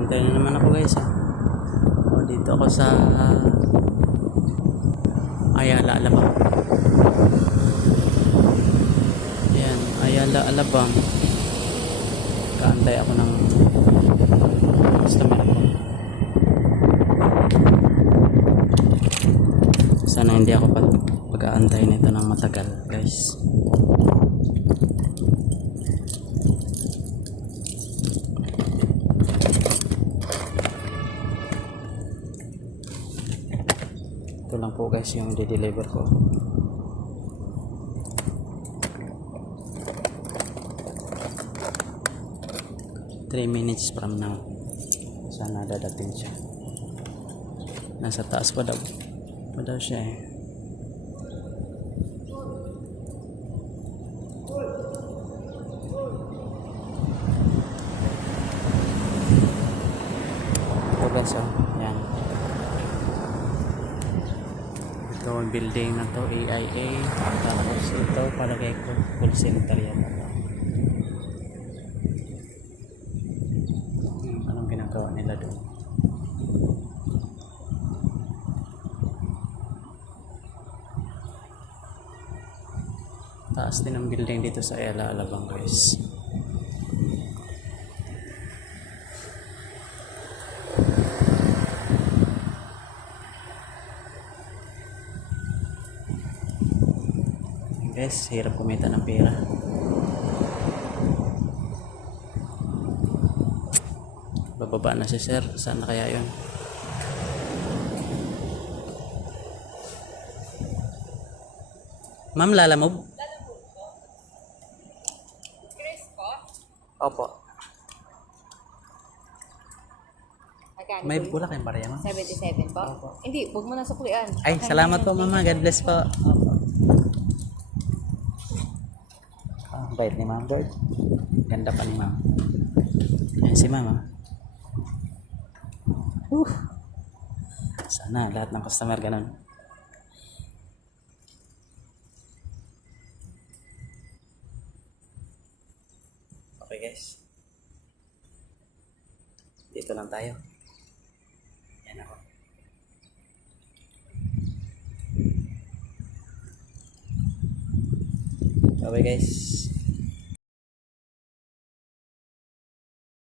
Antay na naman ako guys. O, dito ako sa Ayala Alabang. Ayan, Ayala Alabang. Kaantay ako ng customer ko. Sana hindi ako pag-aantay nito ng matagal guys. Ito lang po guys yung di-deliver ko. Three minutes from now. Sana dadating siya. Nasa taas pa daw siya eh. Ito guys oh. Yan. Ito ang building na to, AIA. Tapos ito palagay ko call center yan. Anong ginagawa nila doon? Taas din ang building dito sa Ayala Alabang guys. Guys, hirap kumita ng pera. Bababa na si sir. Saan na kaya yun? Ma'am, lalamove? Chris po? Opo. Magkano May po? pula kayong barya ma'am? 77 po? Opo. Hindi, huwag mo na suklian. Ay, salamat po mama. God bless po. Opo. Ah, bait ni ma'am Bird. Ganda pa ni ma'am. Ayan si mama. Sana lahat ng customer ganun. Okay guys. Dito lang tayo. Yan ako. Okay guys.